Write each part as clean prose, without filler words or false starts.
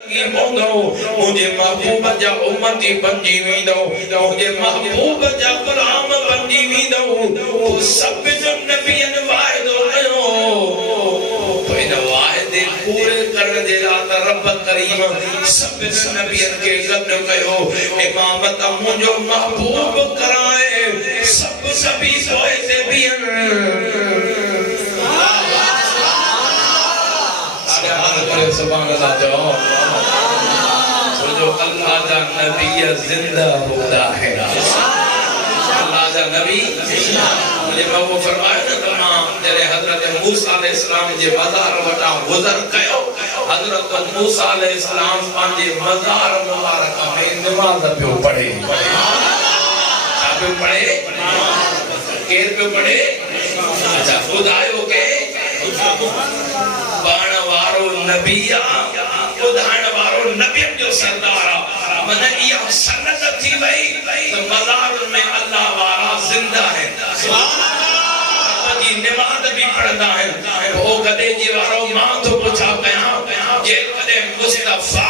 मुझे महबूब जा उम्मती बंजी वेंदो मुझे महबूब जा गुलाम बंजी वेंदो सब जो नबियन वायदो कयो तो इन वायदे पूरे करने दे लात रब करीम सब नबियन के गद कयो इमामत मुझो महबूब कराए सब नबी सोए से बियन सुभान अल्लाह जो अल्लाह का नबी जिंदा होता है अल्लाह का नबी मुझे वो फरमाया ना तमाम जरे हजरत मूसा अलैहिस्सलाम जे मज़ार वटा गुज़र कयो हजरत मूसा अलैहिस्सलाम पांजे मज़ार मुबारक में नमाज पे पढ़े क्या पे पढ़े केर पे पढ़े अच्छा खुदायो के बाण वारो नबिया उदाहरण वारो नबियन जो सरदार मन या सनद थी वही तो मज़ार में अल्लाह वाला जिंदा है सुभान अल्लाह जी नमाज भी पढ़दा है वो गदे जी वारो मां तो पूछा कया जे कदे मुस्तफा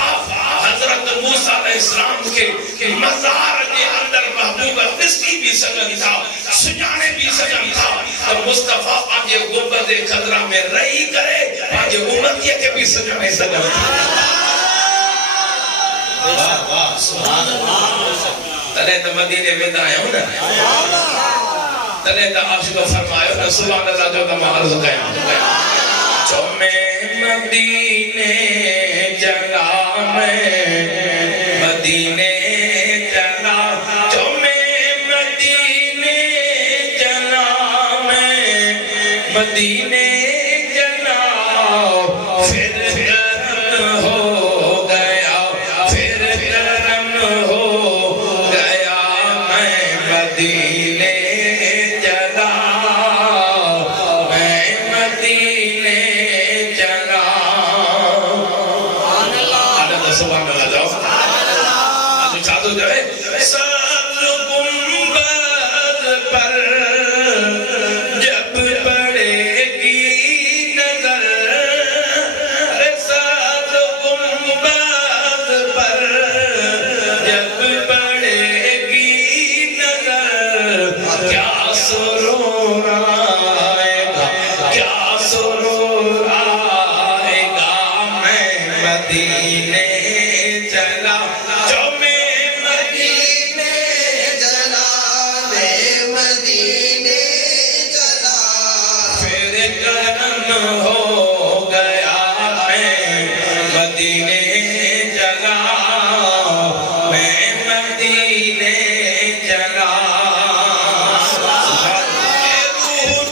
हजरत मूसा अलैहिस्सलाम के मज़ार के अंदर महबूब किसकी भी सगन था सुजाने भी सगन था तो मुस्तफा पांजे गुंबद खजरा में रही करे पांजे उम्मतिया के भी सुजाने सगन था वाह वाह सुभान अल्लाह तने तो मदीने में आयो ना तने तो आशिक फरमायो ना सुभान अल्लाह जो मैं अर्ज कया जो मैं मदीने चला मैं मदीने चला जो मैं मदीने चला मैं मदीने चला फिर हो गया फिर हो गया मैं मदीने चला मैं मदीने चला सुभान अल्लाह जाओ आज चादो जाए सब्ज़ गुंबद पर जब पड़ेगी नजर सब्ज़ गुंबद पर जब पड़ेगी नजर क्या सुरूर आएगा क्या सुरूर आएगा मैं मदीने चला जो मैं मदीने चला मैं मदीने चला फिर करम हो गया मैं मदीने चला मैं मदीने चला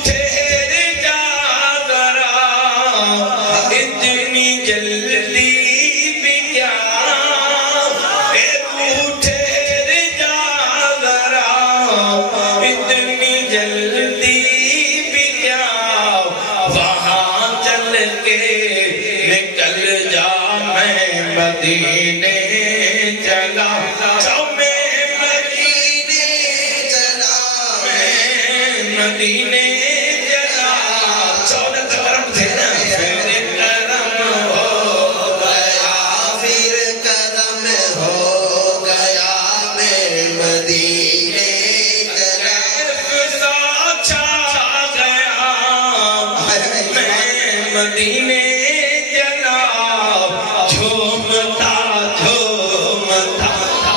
ठहर जा जरा इतनी जल्दी भी क्या ठहर जा जरा इतनी जल्दी भी क्या वहाँ चल के निकल जा मैं मदीने चला जो मैं मदीने चला मैं मदीने चला 14 करम थे ना फिर करम हो गया फिर करम हो गया मैं मदीने चला छा गया मैं मदीने चला झूमता झूमता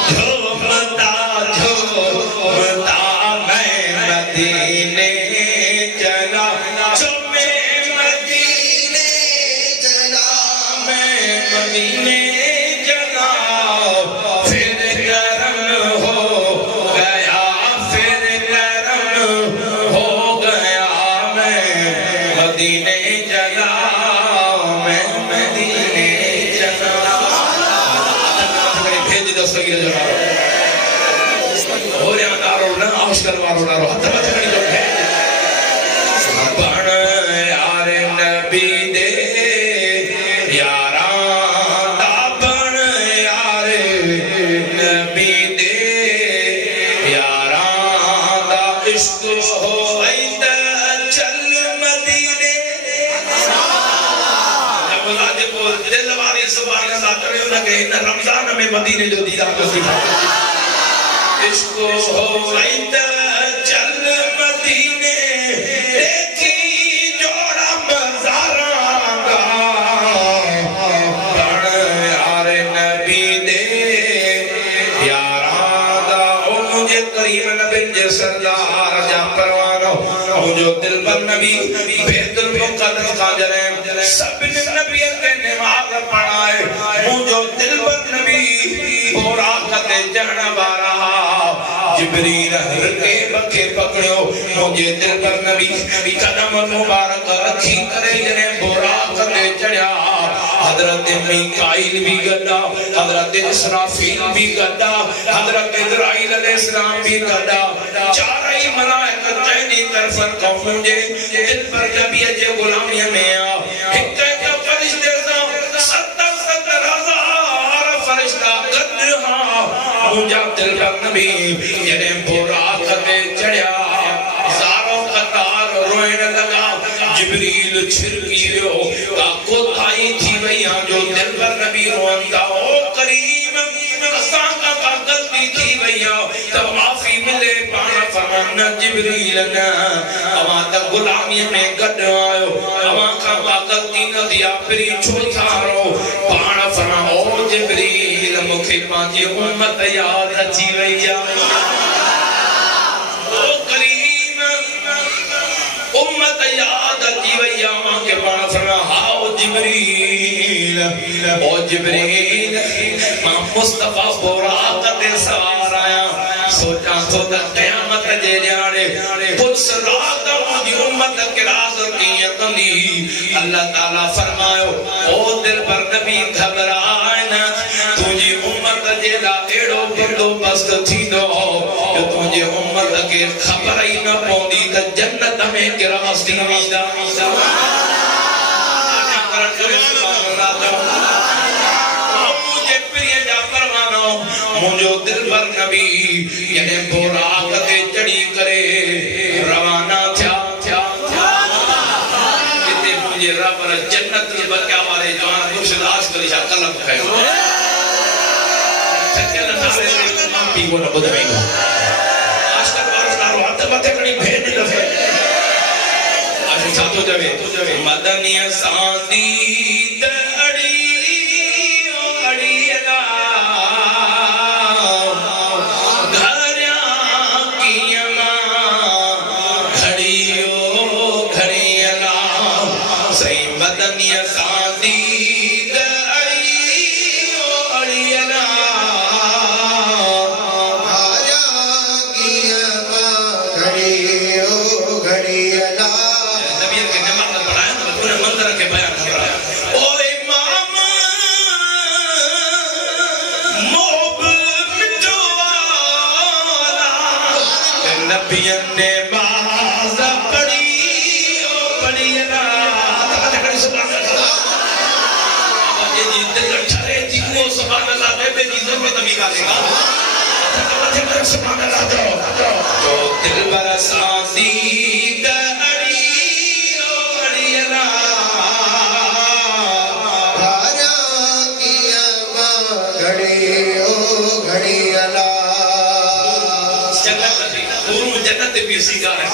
झूमता झूमता मैं मदीने चला जो मैं मदीने चला मैं मदीने चला फिर करम हो गया फिर करम हो गया मैं मदीने चला मैं मदीने चला भेज दो सगी जमारो होरे अंदारो ना आउशकर वारो ना हाथ मत करी जो है बण यार नबी दे यारा दा बण यार नबी दे यारा दा इश्क हो चल मदीने जब लादे को दिल वाली सुभान अल्लाह करे लगे इन रमजान में मदीने जो दीदार नसीब इसको हो वैद चल मदीने देखी जोड़ा मज़ारा का बड़ यार नबी दे यारा दा ओ मुझे करीम नबी जे सरदार जा परवानो मुझे दिल पर नबी बेदुल मुक़द्दस का जने सब नबी के नमाज पढ़ाए मुझे दिल पर नबी पूरा कते जहन वारा जिब्रील के बखे पकड़ो मुझे दिल पर नबी कदम मुबारक रखी करे जने पूरा कते चढ़या हजरत मीकाईल भी गदा हजरत इसराफील भी गदा हजरत इजराइल अलैहिस्सलाम भी गदा चारों ही मलाइका चैनी तरफ को मुझे दिल पर नबी जे गुलामी में आ एक फरिश्ते सत्तर हजार फरिश्ता गदहा मुझे दिल पर नबी जने पूरा कते चढ़या हजारों कतार रोने लगा जिब्रील छिरकियो का कोताई थी भैया जो दिल पर नबी रोंदा ओ करीम असा का गलती थी भैया तब माफी मिले पाना फरमान जिब्रील ना अवा त गुलामी में गड आयो अवा का गलती न दिया फिर छो थारो पाना फरमान ओ जिब्रील मुखे पांजी उम्मत याद अची भैया ओ करीम उम्मत याद अची भैया मां के पाना फरमान हाओ जिब्रील ओ जिब्रील मां मुस्तफा बुराक दे सवार आया सोचा तो क़यामत जे न्याणे पुछ रात मुझी उम्मत के राज की कंदी अल्लाह ताला फरमायो ओ दिल पर नबी घबराए न तुझी उम्मत जे ला एड़ो बंदोबस्त थींदो जो तुझे उम्मत के खबर ही न पौंदी त जन्नत में गिरास थी वेंदा मुझो दिल पर नबी जने बुराक ते चढ़ी करे रवाना थया किते मुझे रब जन्नत के बचा वाले जवान मुर्शिदास करी जा कलम कयो चकल नाले पी को न बुधवेंगो आज तक वारसदारो हथ मथे कणी भेज दफे आज सातो जवे मदनी सांदी दड़ी ओ अड़ीला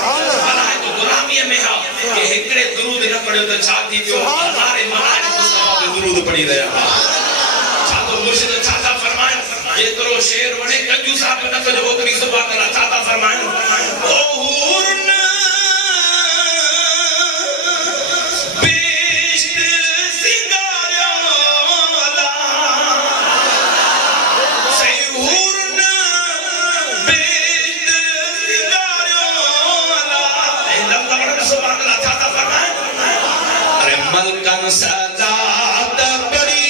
गुलामी में हा के एकड़े दुरूद न पढ़ियो त छा थी पियो हमारे मलाइक मुस्तफा पे दुरूद पढ़ी रहा छा तो मुर्शिद छा था फरमाए जेतरो शेर वणे कंजू साहब न कजो ओतरी सुभान अल्लाह छा था फरमाए ओ हुरन बेश्त सिंगारिया ला सही हुरन बेश्त सिंगारिया ला ए लफ्ज़ पढ़ सुभान अल्लाह छा था फरमाए अरे मलकन सलात पढ़ी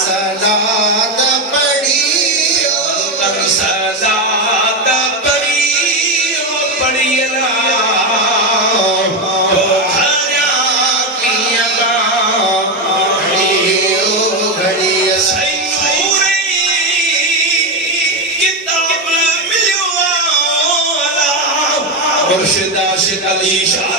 सलात पढ़ी सलात पढ़ी पढ़ियला ओ हरा किया घड़ी सही पूरी किताब मिलियो आला मुर्शिद आशिक अली शाह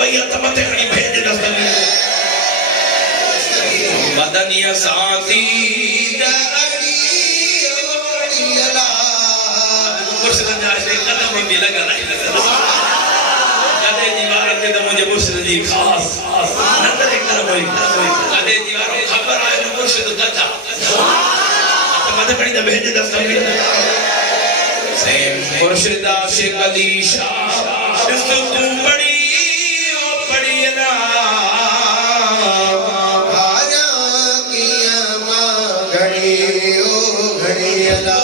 भैया तमते खड़ी भेज दस्तगी मदनिया साथी दरड़ी ओड़ियला मुर्शिद जाशे कदम में लगा नहीं कदे दीवार ते तो मुझे मुर्शिद जी खास नजर कर वही कदे दीवार खबर आए मुर्शिद गजा तमते खड़ी द भेज दस्तगी से मुर्शिद आशिक अली शाह तू बड़ी ओ बड़ीला आजा किया मां घड़ी ओ घड़ीला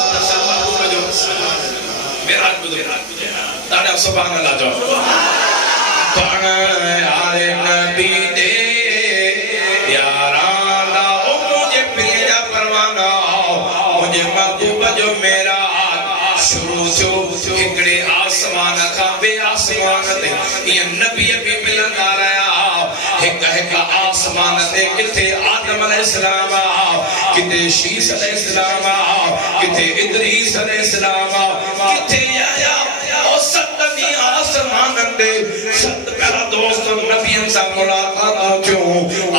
मेरा दादा सुभान अल्लाह जो पण आले नबी दे यारा दा ओ मुझे प्रिय परवाना मुझे महबूब जो मेरा शुरू जो हिकड़े आसमान का बे आसमान ते ये नबी भी मिलंदा रहा हिक हिक आसमान ते किथे आदम अलैहिस्सलाम किथे शीस अलैहिस्सलाम किथे इदरीस अलैहिस्सलाम किथे या ओ सतमी आसमान ते सत प्यारा दोस्त नबियन सा मुलाकात जो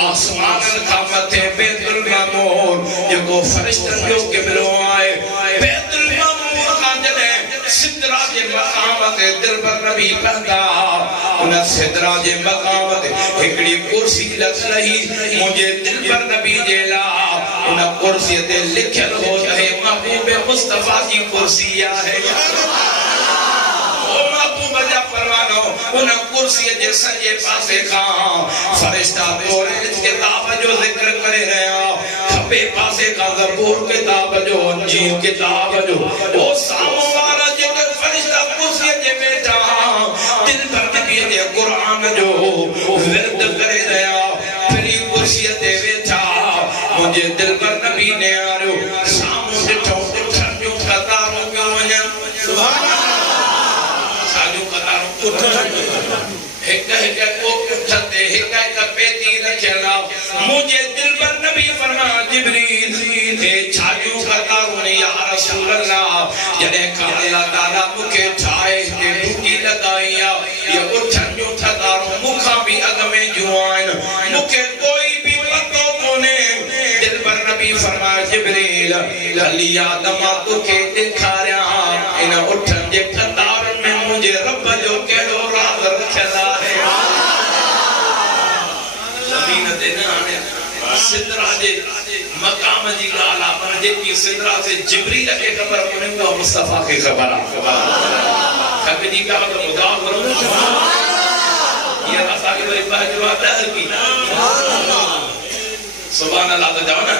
आसमान का मथे बैतुल मामूर जो फरिश्तन जो क़िबलो आए बैतुल सिदरा जे मकाम ते दिलबर नबी कहता उन सिदरा जे मकाम ते एकड़ी कुर्सी लग रही मुझे दिलबर नबी जे ला उन कुर्सी ते लिखल हो है महबूब मुस्तफा की कुर्सी है ओ महबूब जा परवानो उन कुर्सी जे सजे पासे का फरिश्ता तोरे किताब जो जिक्र करे रहा खबे पासे का ज़बूर किताब जो इंजील किताब जो ओ सामो कुरान जो विरद करे रहा फिर कुर्सी ते वेठा मुझे दिल पर नबी ने आरो सामू दिठो ठंडो कतारो क्यों वणन सुभान अल्लाह साजो कतारो एक एक को उठते एक एक पेती रखला मुझे दिल पर नबी फरमा जिब्रील हे छाजो कतारो ने या रसूल अल्लाह जने का अल्लाह ताला मुके ठाए के डुकी लगाईया ये उठन जो ठगारो मुखा भी अग में जुआन मुके कोई भी पतो कोने दिल पर नबी फरमा जिब्रील अली आदम को के दिखाया इन उठन जे कतार में मुझे रब जो केड़ो राज रखला है जमीन ते ना सिदरा जे मकाम जी गाला पर जेकी सिदरा से जिब्रील के खबर कोने वो मुस्तफा के खबर कभी दी का तो खुदा करो ये असा के भाई बात है की सुभान अल्लाह तो जाओ ना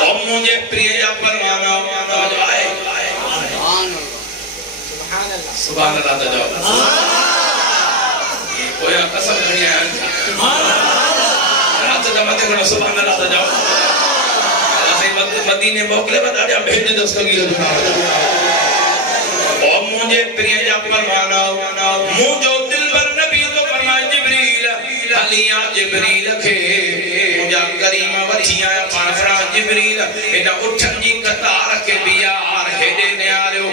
तो मुझे प्रिय या परवाना तो आए सुभान अल्लाह तो जाओ ये कोई कसम नहीं है रात जमा ते करो सुभान अल्लाह तो जाओ ऐसे मदीने मोकले बता दिया भेज दस्तगी दुआ और मुझे प्रिय या परवाना मुझे दिलबर नबी तो फरमाए जिब्रील अलिया जिब्रील के मुझा करीम वठिया पान फरा जिब्रील एदा उठन जी कतार के बियार हेडे ने आयो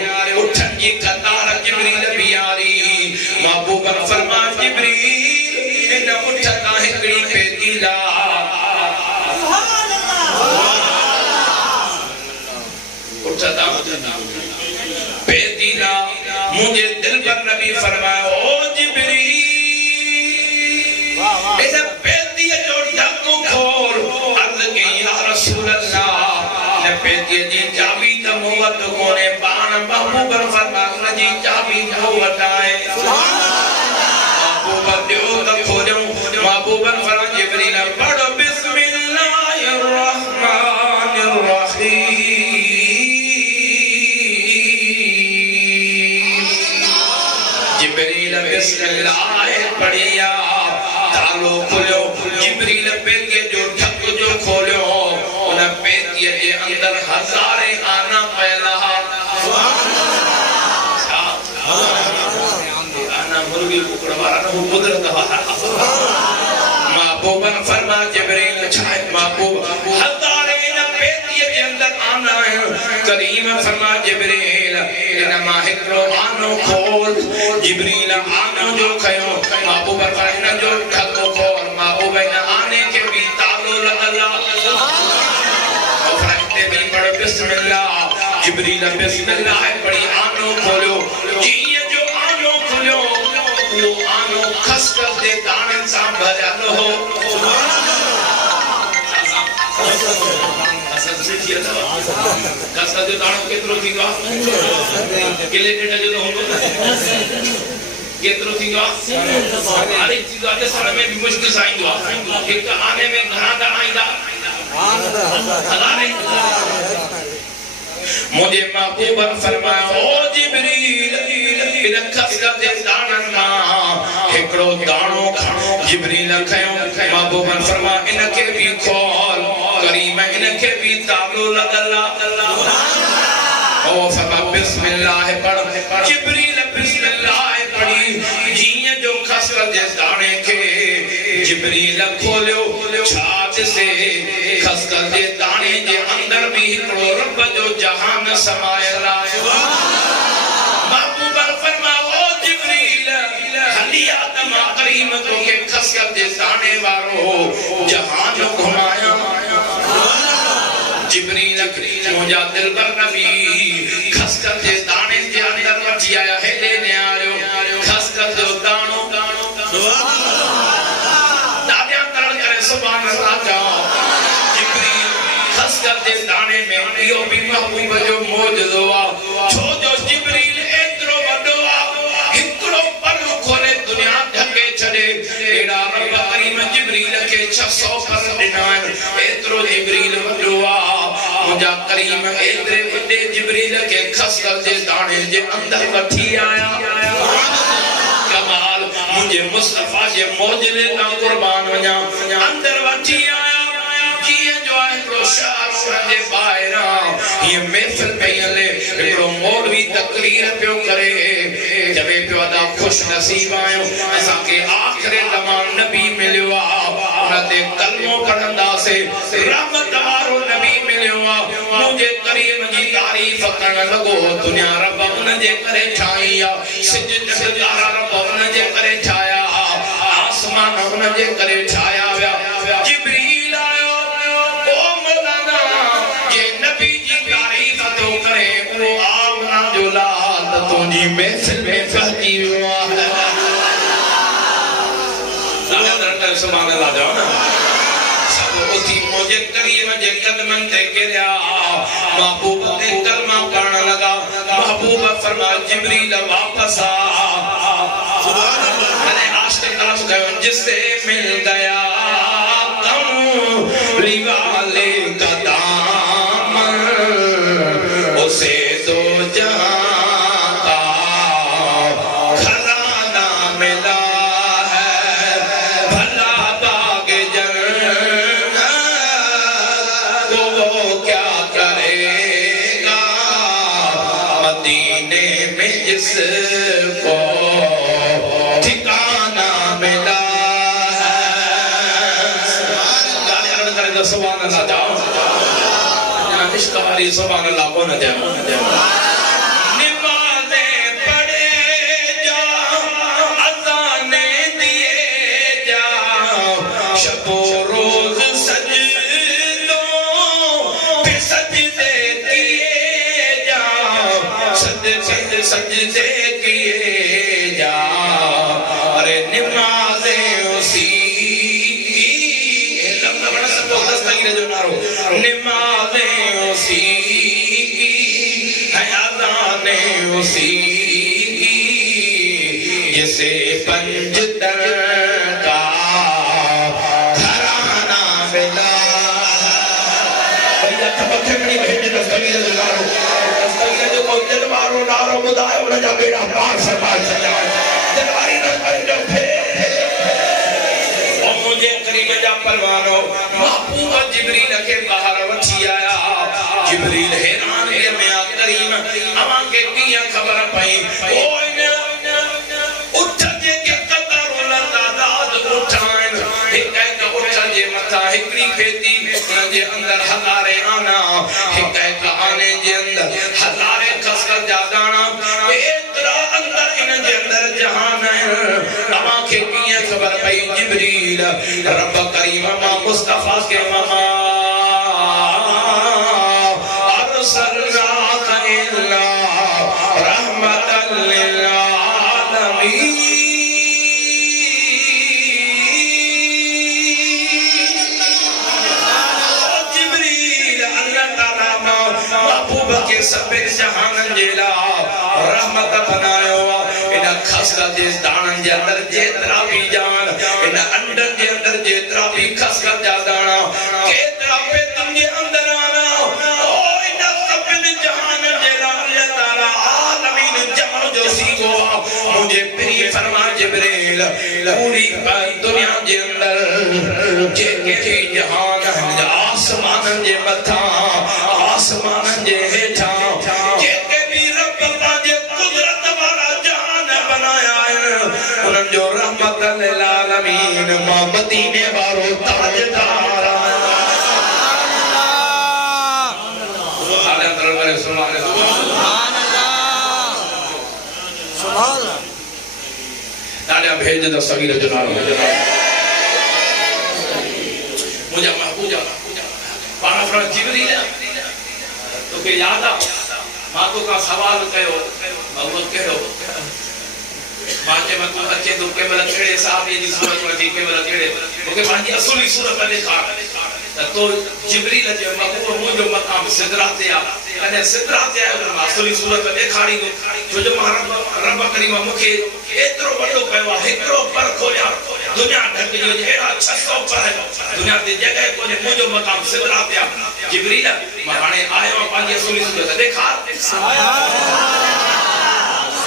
उठन जी कतार जिब्रील बियारी महबूब फरमा जिब्रील एदा उठन ना हिकड़ी पेतीला सुभान अल्लाह उठता पेतीला मुझे दिल पर नबी फरमाया ओ जिब्रील ऐसा पेतिया जो ढक्कू खोल अर्ज़ के या रसूल अल्लाह ने पेतिया जी चाबी तो मुवत कोने बाण महबूब फरमाया जी चाबी मुवत आए महबूब दियो तो खोजो महबूब फरमाया जिब्रील पढ़ो बिस्मिल्लाहिर रहमानिर रहीम जिब्रील बिस्मिल्लाह पढ़िया तालो खोलो जिब्रील पेतिया जो ढक जो खोलो उन पेतिया के अंदर हजारे आना पहला आना मुर्गी कुकड़ वाला ना वो कुदरत वाला महबूब फरमा जिब्रील छाए महबूब हजारे इन पेतिया के अंदर आना है करीम फरमा जिब्रील इनमा हिकड़ो आनो खोल जिब्रील आनो जो खयो महबूब फरमाया जो ढको खोल महबूब ने आने के भी तालो अल्लाह और फरमाते भी पढ़ बिस्मिल्लाह जिब्रील बिस्मिल्लाह पढ़ी आनो खोलो जी जो आनो खोलो वो आनो खसखस दे दाने सा भरल हो कसखस जो दाणो केतरो थींदो किले डेटा जो होंदो केतरो थींदो हर एक चीज आज समय में भी मुश्किल आईंदो एक आने में घणा दाणा ईंदा हज़ारे मुझे महबूब फरमाया ओ जिब्रील इन खसखस दे दाणन मां हिकड़ो दाणो जिब्रील खयो महबूब फरमाया इनके भी खोल करीम इनके भी तालो अल्लाह ओ फरमा बिस्मिल्लाह पढ़ जिब्रील बिस्मिल्लाह पढ़ी जीअं जो खसखस दे दाणे के जिब्रील खोलियो छाछ से खसखस दे दाणे जे अंदर भी हिकड़ो रब जो जहान समायल आहे महबूब फरमाओ ओ जिब्रील हलिया तमा करीम तो के खसखस दे दाणे वारो जहान घुमाया जिब्रील मुझा दिलबर नबी खसखस दे दाणे जे अंदर वठी आया हेले ने आयो खसखस जो दाणो दादिया तरण करे सुभान अल्लाह जा जिब्रील खसखस दे दाणे में इहो भी महबूब जो मौजूदो आ छो जो जिब्रील एतरो वडो आ हिकड़ो पर खोले दुनिया ढके छडे एड़ा रब करीम जिब्रील के 600 पर दिना एतरो जिब्रील वडो आ मुझा करीम एतरे वडे जिब्रील के खसखस दे दाणे जे अंदर वठी आया कमाल मुझे मुस्तफा जे मौजूदे ता कुर्बान वजा अंदर वठी आया जिए जो है रोशार जे बाहरा ये महफिल पे हले एड़ो मौलवी तकरीर पियो करे जबे पियो अदा खुश नसीब आयो असा के आखिरी ज़मान नबी मिलियो आ उनते कलमो पढ़ंदा से रहमत वारो नबी मिलियो आ मुझे करीम जी तारीफ करण लगो दुनिया रब उन जे करे ठाई आ सिज जगदारा रब उन जे करे ठाया आसमान उन जे करे ठाया व्या जिब्रील आयो ओ मौलाना जे नबी जी तारीफ तो करे वो आमना जो लाल तुझी महफिल में फहजी हुआ है सुभान अल्लाह जाओ ना सब उसी मुझे करीम जे कदमन ते गिरया महबूब ने कलमा पढ़न लगा महबूब फरमा जिब्रील वापस आ सुभान अल्लाह मैंने आशिक तरफ गयो जिससे मिल गया कम रिवाले का दामन उसे दो जहां का खजाना मिला जिसको ठिकाना मिला है सुभान अल्लाह जाओ इश्क़ सुभान अल्लाह को न जाओ निमाज़े पढ़े जा अज़ाने दिए जा शबो रोज सजदों पे सजदे किए जा सजदे किए जा अरे नमाज़े उसी लम्बा बड़ा जबरदस्त तगीरे जो नारो नमाज़े उसी है अज़ाने उसी जिसे पंजतन का घराना मिला भैया तबके में भेज दो तगीरे जो नारो जो को दिलवारो नारो बुधायो न जा बेड़ा पार सरकार सजा दिलवारी न जो फे ओ मुझे करीम जा परवानो महबूब जिब्रील के बाहर वठी आया जिब्रील हैरान के मैं करीम अमा के किया खबर पई ओ उठ जे के कतर उला तादाद उठान एक एक उठ जे मथा हिकड़ी खेती जे अंदर हजारे आना एक एक आने जहान अमा के किए खबर पई जिब्रील रब करीम मा मुस्तफा के ममा अरसलनाका इल्ला रहमतल लिल आलमीन। सब जहान जेला रहमत बनायो इन खस्ता जे दाणन जे अंदर जेतरा भी जान इन अंडर जे अंदर जेतरा भी खस्ता जा दाणा केतरा पे तुमजे अंदर आना ओ इन सब जहान जेला अल्लाह ताला आलमीन जान जो सीगो मुझे प्रिय फरमा जिब्रील पूरी दुनिया जे अंदर जे के जहान आसमान जे मथा आसमान जे हेठा जो रहमतल लिल आलमीन मदीने वारो ताजदार सुभान अल्लाह सुभान अल्लाह तालियां भेज दो सगीर जनाब मुझे महबूब पाना फ्रा जिब्रील तो के याद आ मां तो का सवाल कयो और कहो माचे में तू अच्छे तो के मला छेड़े साहब ये जी सूरत में के मला छेड़े ओके मांजी असली सूरत में देखा तो जिब्रील जे महबूब मुजो मकाम सिदरात या कने सिदरात या असली सूरत में देखाड़ी जो जो रब करीम मुखे एतरो बड़ो कयो एकरो पर खोया दुनिया ढक जो एड़ा 600 पर है दुनिया दे जगह को मुजो मकाम सिदरात या जिब्रील माने आयो पांजी असली सूरत देखा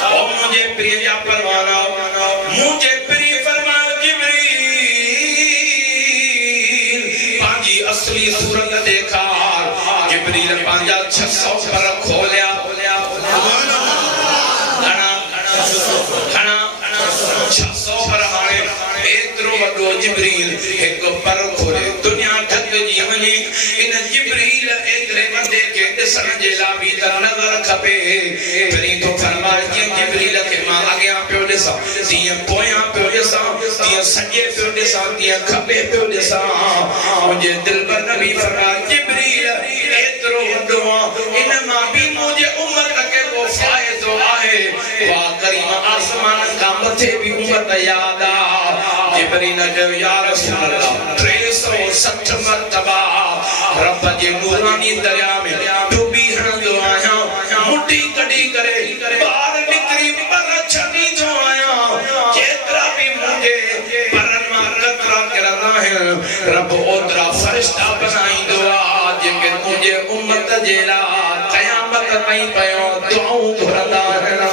ओ मुझे प्रिय या परवाना मुझे प्रिय फरमा जिब्रील पांजी असली सूरत देखा जिब्रील पांजा 600 पर खोलिया घना 600 पर हाने एतरो वडो जिब्रील एक पर खोले दुनिया ढक जी वने इन जिब्रील एतरे बंदे के दसन जे लाबी त नजर खपे फरी तो फरमाए कि जिब्रील के मां आगे पियो दिसा दिए पोया पियो दिसा दिए सजे पियो दिसा दिए खपे पियो दिसा मुझे दिल पर नबी फरमाए जिब्रील एतरो वडो इन मां भी मुझे उम्मत के वो फायदो आहे वा करीम आसमान का मथे भी उम्मत याद आ जिब्रील ने या रसूल अल्लाह 360 मर्तबा रब जे नूरानी दरिया में डूबी हणंदो आया मुट्ठी कड़ी करे बाहर निकरी पर छनी जो आया जेतरा भी मुझे परन मां कतरा करना है रब ओतरा फरिश्ता बनाईंदो आ जेके मुझे उम्मत जेला कयामत ताईं पयो दुआऊं घुरंदा रहना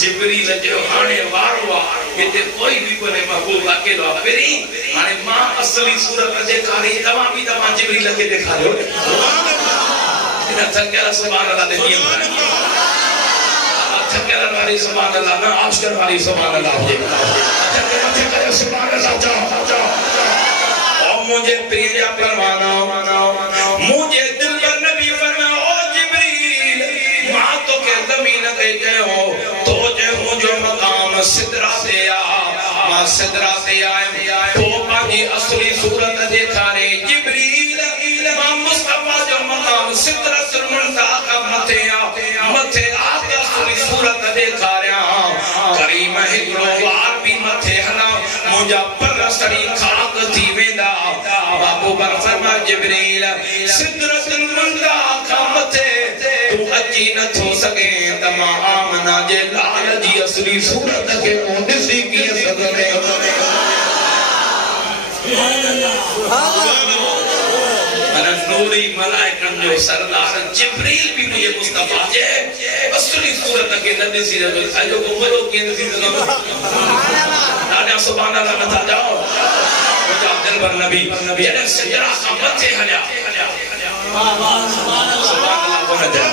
जिब्रील जो हाने वारो इते कोई भी कोने महबूब अकेलो पेरी हाने मां असली सूरत देखारी तवा भी तवा जिब्रील के देखारो सुभान अल्लाह इन थकेला सुभान अल्लाह दे नियम थकेला वाली सुभान अल्लाह ना आश्कर वाली सुभान अल्लाह जे थकेला सुभान अल्लाह जाओ ओ मुझे प्रिय परवाना मुझे दिल पर नबी फरमाओ ओ जिब्रील मां तो के जमीन ते गयो तो जे मुझे मकाम सिदरा से आ मां सिदरा से आए तो पाजी असली सूरत दिखारे जिब्रील मां मुस्तफा जो मकाम सिदरतुल मुंतहा का मथे आके असली सूरत दिखारिया करीम हिकड़ो वार भी मथे हला मुजा पर सड़ी खाक थी वेंदा बाबू पर फरमा जिब्रील सिदरतुल मुंतहा का मथे तू अची न थो सके तमा आमना जे लाल जी असली सूरत के ॾिसी कीअं सघंदे अने नूरी मलाइकन जो सरदार जिब्रील भी मुझे मुस्तफा जे असली सूरत के न ॾिसी रहो अजो को मरो कीअं ॾिसी सघंदो ॾाढा सुभान अल्लाह मथा जाओ मुंहिंजा दिल पर नबी जॾहिं सिजरा खां मथे हलिया सुभान अल्लाह कोन जाओ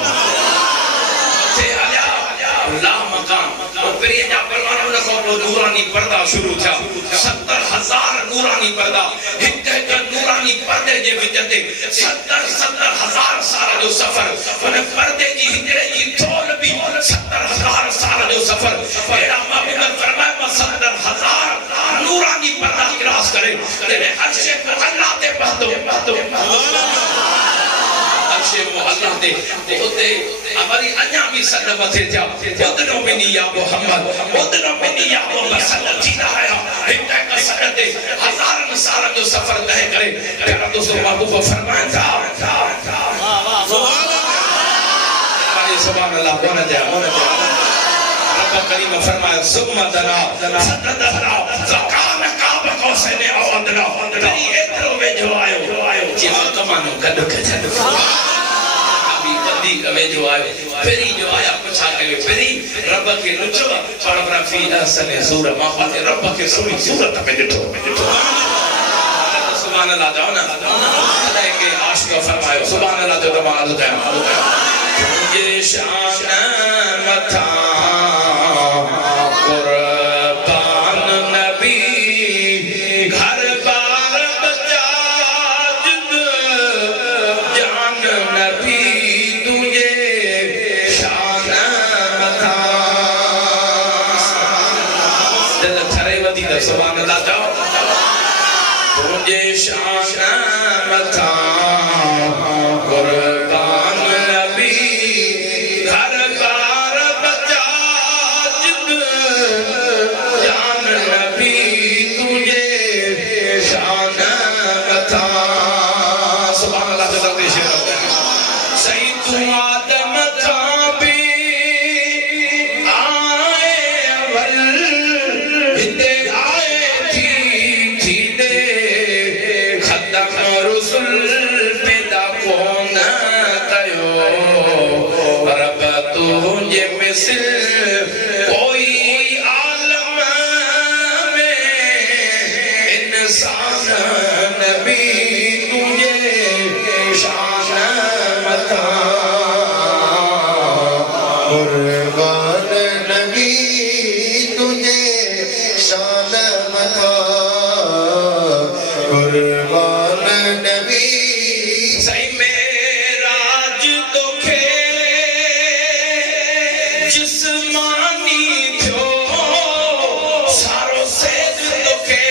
मथे हलिया ला मकाम और प्रिय जा परवाना न को नूरानी पर्दा शुरू था 70,000 नूरानी पर्दा एक नूरानी पर्दे जे विच ते 70,000 साल जो सफर उन पर्दे जी हिजड़े जी थोल भी 70,000 साल जो सफर ते उते हमारी अन्या भी सद मथे थिया उदनो मिनी या मोहम्मद उदनो मिनी या मोहम्मद सद थींदा आया हिक का सद ते हज़ारन साल जो सफर तय करे प्यारा दोस्तों महबूब फरमाया था सुभान अल्लाह बोल जा रब करीम फरमाया सुम्मा दना सददना ज़कान काब को सने औदना तरी एतरो वेजो आयो जी कमानो कद कद अभी कदी वेजो आयो फेरी जो आया पुछा के फेरी रब के नुचो पर फी असन सूर मा पाते रब के सुनी सूरत में डिठो सुभान अल्लाह जाओ ना अल्लाह के आशिक फरमायो सुभान अल्लाह जो तमाम ये शान मथा कुर्बान नबी घर बार बचा जिद जान नबी तुझे शान मथा दिल थरे वधी त सुभान अल्लाह जाओ तुझे शान मथा कुर्बान नबी घर बार बचा जिद जान नबी तुझे शान मथा सुभान अल्लाह जो तक शेर सही तू आदम था भी आए अवल हिते आए थी दे खत्म रसूल पैदा कौन कयो रब तुझे मिसल कोई आलम में इंसान नबी तुझे शान मथा कुर्बान नबी तुझे शान मथा कुर्बान नबी सही मेराज तो खे जिस्मानी थियो सारो सेज तो खे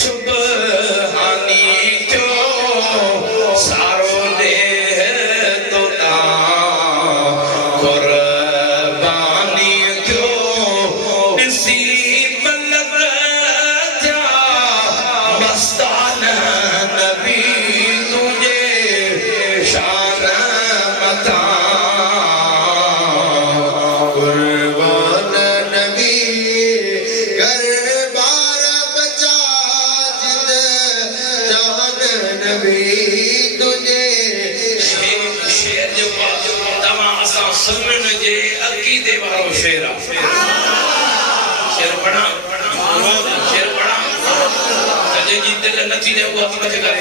सुबहानी थियो सारो देह तो ता कुर्बानी थियो ॾिसी मलक जा मस्तान नबी तुझे शान मथा कुर्बान नबी घर बार बचा जिद जान नबी तुझे शेर जो तमाम असां सुनन जे अकीदे वारो शेर आहे शेर पढ़ा सजे जी दिल नथी ने वो मथे करे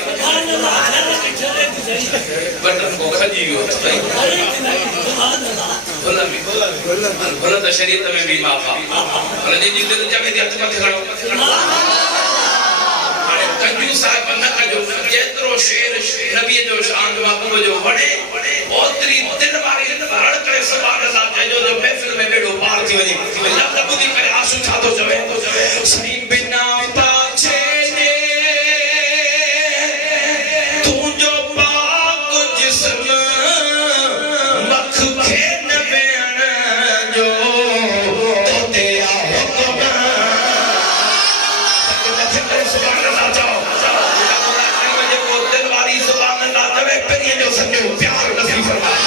बटन को खजी वियो भला त शरीयत में भी माफ़ आहे पर जी दिल जमे थी हथ मथे खड़ो हाणे कंजू साहिब न कजो जेतिरो शेर नबी जो शान महबूब जो वणे ओतरी दिल वारी रण करे सुभान अल्लाह चइजो जो महफिल में बेड़ो पार थी वञे लफ़्ज़ ॿुधी करे आंसू छा थो चवे सही बिना पाछे जे तुंहिंजो पाक जिस्म मख खे न वेहण जो तोते आ हुक्म सुभान अल्लाह चओ जेको दिल वारी सुभान अल्लाह चवे पहिरीं जो सॼो प्यार नसीब फरमाए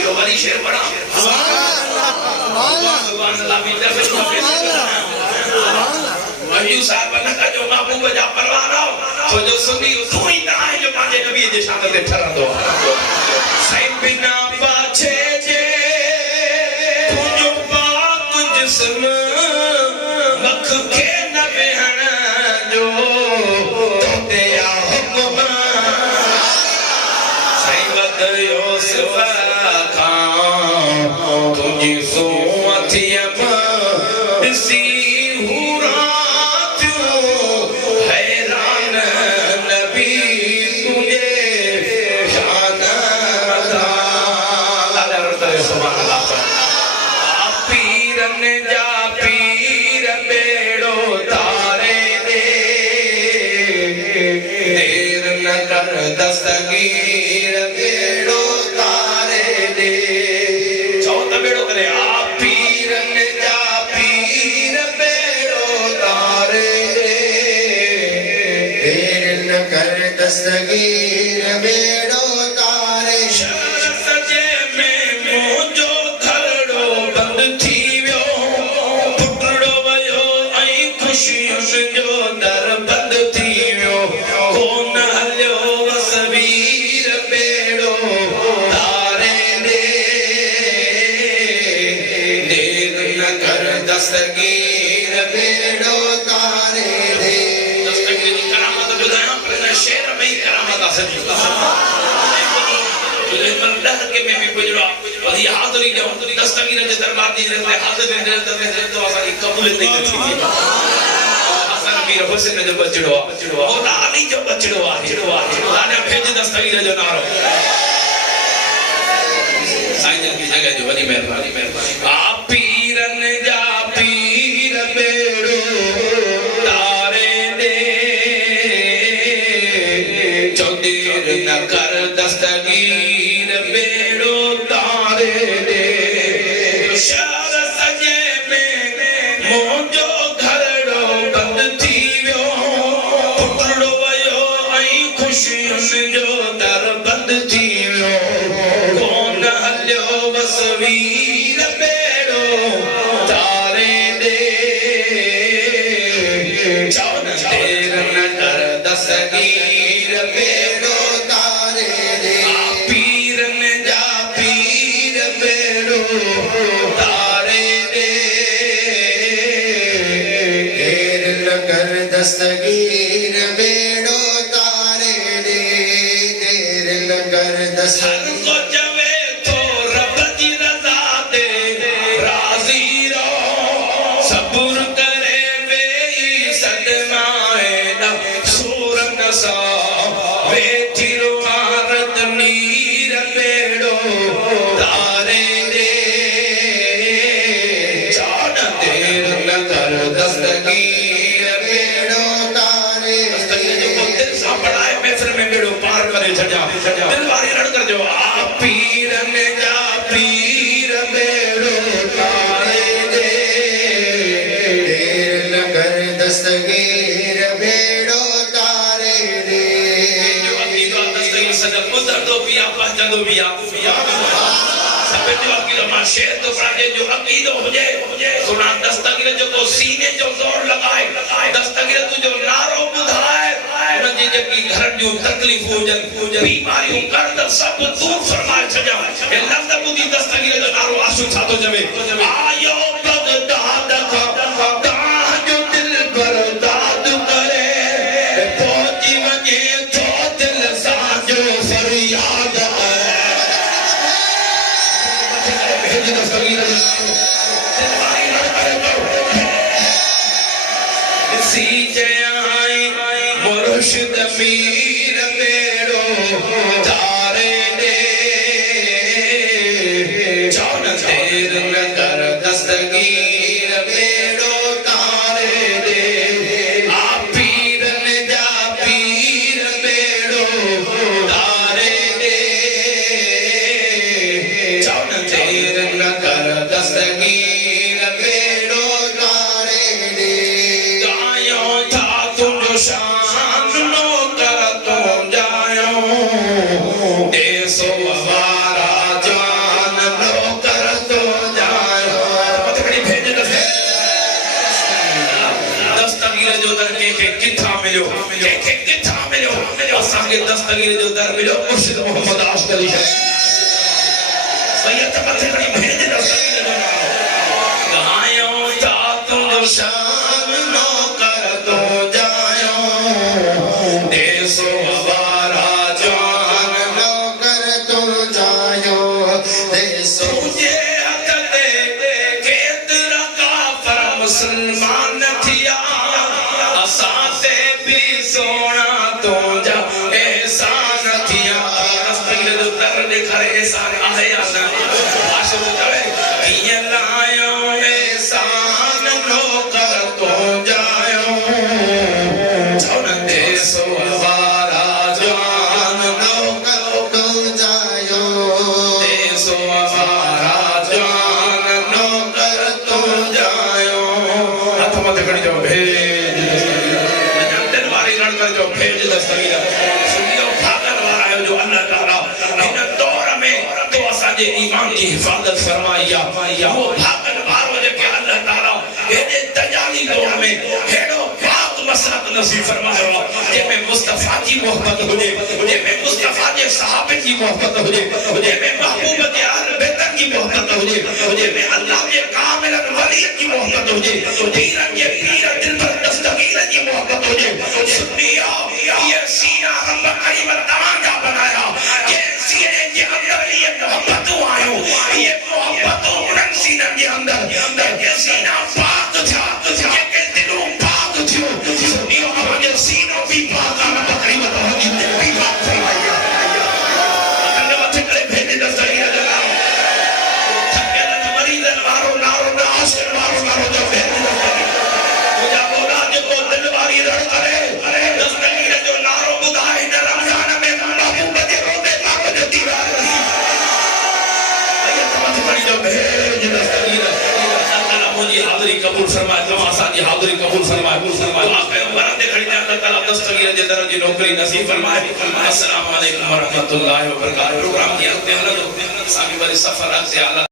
इहो वरी शेर पढ़ा सुभान अल्लाह भी दर में मंजू साहब न कजो महबूब जा परवाना छो जो सुनी तू ही त आहे जो पंहिंजे नबी जे शान ते ठरंदो सही बिना पाछे जे तुंहिंजो पाक जिस्म मख खे न वेहण जो तोते आ हुक्म सही वधियो सिवा खां तुंहिंजी सूअथियम ॾिसी हैरान नबी तुझे शान मथा सुभान अल्लाह पीरन जा पीर बेड़ो तारे दे देर न कर दस्तगीर बेड़ो करे आप पीरन जा पीर बेड़ो तारे दे देर न कर दस्तगीर बेड़ो तारे सजे में मुंहिंजो घरड़ो बंद थी वियो फुटड़ो वयो ऐं ख़ुशियुनि जो दर बंद थी वियो कोन हलियो वसवीर बेड़ो तारे दे देर न कर दस्तगीर बेड़ो तारे दे दस्तगीर जी करामत ॿुधायां पर हिन शेर में ई करामत आहे सॼी के में भी गुजरा और ये हाज़िरी जो दस्तगीर जे दरबार दी रहते हाज़िर जे दरबार तो असां कबूल नहीं थी असां मीर हुसैन जो बचड़ो मौला अली जो बचड़ो लाने भेज दस्तगीर जो नारो साईं जन की जगह जो वडी मेहरबानी आप पीरन जा पीर बेड़ो तारे दे चौधीर न कर दस्तगीर बेड़ो तारे दे शहर सजे में मुंहिंजो घरड़ो बंद थी वियो फुटड़ो वयो ऐं ख़ुशियुनि जो दर बंद थी वियो कोन हलियो वसवीर बेड़ो तारे दे चौन देर न कर दस्तगीर बेड़ो तारे दे पीरन जा पीर बेड़ो तारे दे देर न कर दस्तगीर बेड़ो तारे दे देर न कर हर दस्तगीर को चवे तो रब जी रज़ा ते राज़ी रहो सब्र करे वेही सदमाए न सूर न सा वेठी रुआरत नीर बेड़ो तारे दे जान देर न कर दस्तगीर बेड़ो तारे दस्तगीर जो दिल सां पढ़ाए महफ़िल में बेड़ो पार करे छॾिया दिल वारी रण कर जो आप पीरन जा पीर बेड़ो तारे दे देर न कर दस्तगीर बेड़ो तारे दे जो अकीदो दस्तगीर सदा गुज़रदो पिया पहुचंदो पिया सब जो अकीदो मां शेर तो पढ़े जो अकीदो हुजे सुना दस्तगीर जो को सीने जो जोर लगाए दस्तगीर तुझो नारो बुधाए उनजी जेकी घर जो तकलीफ हुजन बीमारियों कर्द सब दूर फरमाए छजा ए लफ्ज़ बुधी दस्तगीर जो नारो आसू छातो जवे आयो बगदाद का जो दिल बर्दाद करे पहुंची वने तो दिल सा जो फरियाद भेज दस्तगीर जो सी जयाई मुर्शिद पीर बेड़ो तारे दे चौन देर न कर दस्तगीर बेड़ो तारे दे आप पीरन जा पीर बेड़ो तारे दे चौन देर न कर दस्तगीर बेड़ो तारे दे गायो था तुझो शान नो कर तो जायो देसो वारा जान नो कर तो जायो पतकड़ी भेज दस्तगीर जो दर के किथा मिलो के किथा मिलो असां के दस्तगीर जो दर मिलो मुर्शिद मोहम्मद आशिक अली सैयद पतकड़ी भेज दस्तगीर जो गायो था तुझो शान नो कर तो जायो देसो वारा जान नो कर तो जायो देसो तुझे अकले केतरा काफर मुसलमान थिया असां ते भी सोना तो जा एहसान थिया दस्तगीर जो दर ॾेखारे एहसान आहे या न आशिक़ चवे कीअं लायो एहसान नो कर तो जायो चौन देसो वारा जान नो कर तो जायो देसो वारा जान जी हिफाजत फरमाइया वो भागन वारो जेके अल्लाह ताला हेडे तजाली दौर में हेडो पाक मसलक नसीब फरमायो जेमे मुस्तफा की मोहब्बत हुजे जेमे मुस्तफा के सहाबे की मोहब्बत हुजे जेमे महबूब के अहल बैत की मोहब्बत हुजे जेमे अल्लाह के कामिल वली की मोहब्बत हुजे पीरन के पीर दिल पर दस्तगीर की मोहब्बत हुजे सुनिया ये सीना हम करीम तमाम बनाया ये सीने के अंदर ये मोहब्बत आयो ये मोहब्बत उन सीना के अंदर ये सीना पाक था ये दिलों पाक थियो सुनियो हमारे सीनों भी पाक हम करीम तमाम भी पाक फरमाइया अल्लाह मत करे भेजे दस्तगीर जला थकेला मरीज मारो नारो ना आशिक मारो जो भेजे मुझे बोला जो दिल वाली रड़ करे दस्तगीर जो नारो बुधाए न रमजान में महबूब के रोते मारो जो दीवार आया तमत पड़ी जो भेजे दस्तगीर अल्लाह मुझे हाजिरी कबूल फरमाए तमाशा की हाजिरी कबूल फरमाए दुआ पे वरदे खड़ी ने अल्लाह ताला दस्तगीर जे दर्जे नौकरी नसीब फरमाए अस्सलाम वालेकुम व रहमतुल्लाहि व बरकातहू प्रोग्राम की अंत में सामी वाली सफर से